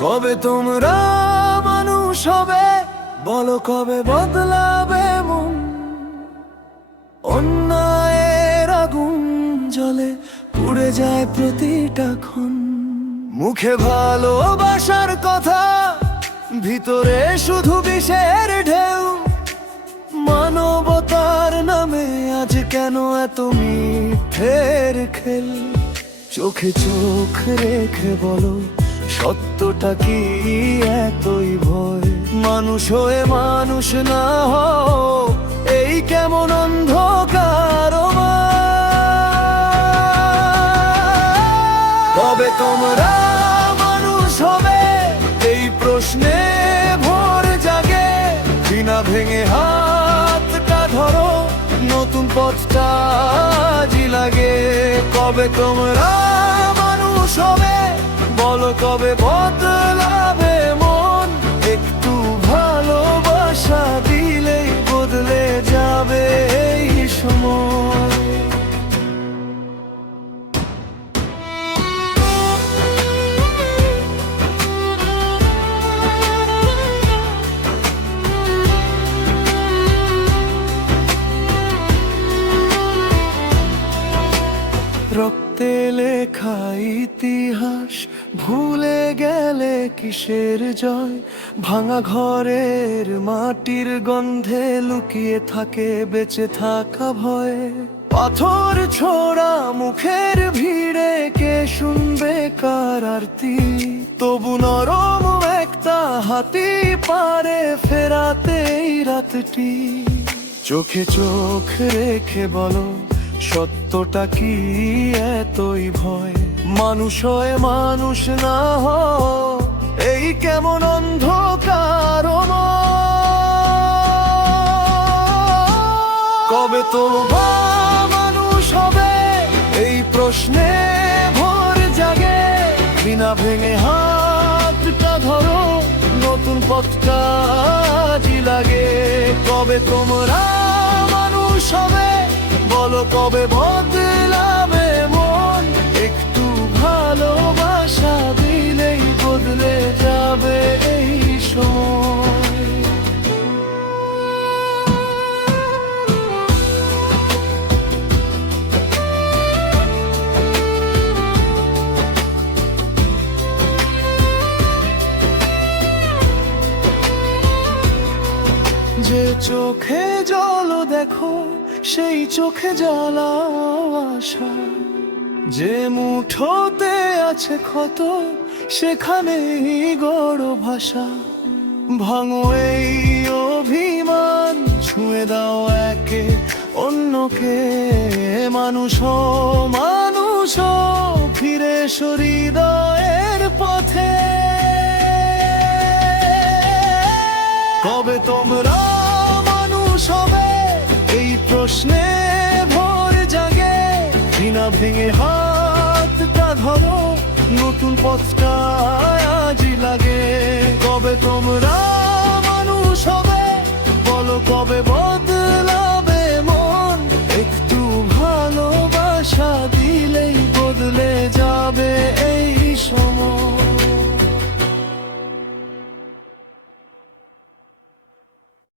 কবে তোমরা মানুষ হবে বলো, কবে বদলাবে মন? অন্যায়ের আগুন জ্বলে পুড়ে যায় প্রতিটা ক্ষণ। মুখে ভালোবাসার কথা, ভিতরে শুধু বিষের ঢেউ। মানবতার নামে আজ কেন এত মিথ্যের খেল? চোখে চোখ রেখে বলো, সত্যটা কি এতই ভয়? মানুষ হয়ে মানুষ না হও, এই কেমন অন্ধকার? কবে তোমরা মানুষ হবে এই প্রশ্নে ভোর জাগে। ঘৃণা ভেঙে হাতটা ধরো, নতুন পথটা জি লাগে। কবে তোমরা মানুষ হবে বলো, কবে বদলাবে মন? একটু ভালোবাসা দিলেই বদলে যাবে এই সময়। রক্তে লেখা ইতিহাস ভুলে গেলে কিসের জয়? ভাঙা ঘরের মাটির গন্ধে লুকিয়ে থাকে বেঁচে থাকা ভয়। পাথর ছোড়া মুখের ভিড়ে কে শুনবে কার আরতি? তবু নরম একটা হাতি পারে ফেরাতে এই রাতটি। চোখে চোখ রেখে বলো, সত্যটা কি এতই ভয়? মানুষ হয়ে মানুষ না হও, এই কেমন অন্ধকার? কবে তোমরা মানুষ হবে এই প্রশ্নে ভোর জাগে। ঘৃণা ভেঙে হাতটা ধরো, নতুন পথটা জি লাগে। কবে তোমরা মানুষ হবে বলো, কবে বদলাবে মন? একটু ভালোবাসা দিলেই বদলে যাবে এই সময়। যে চোখে জল দেখো, সেই চোখে জ্বালা আশা। যে মুঠোতে আছে ক্ষত, সেখানেই গড় ভাষা। ভাঙো এই অভিমান, ছুঁয়ে দাও একে অন্যকে। মানুষ মানুষ ফিরে এসো হৃদয়ের পথে। কবে তোমরা মানুষ হবে এই প্রশ্নে ভোর জাগে। ঘৃণা ভেঙে হাতটা ধরো, নতুন পথটা আজই লাগে। কবে তোমরা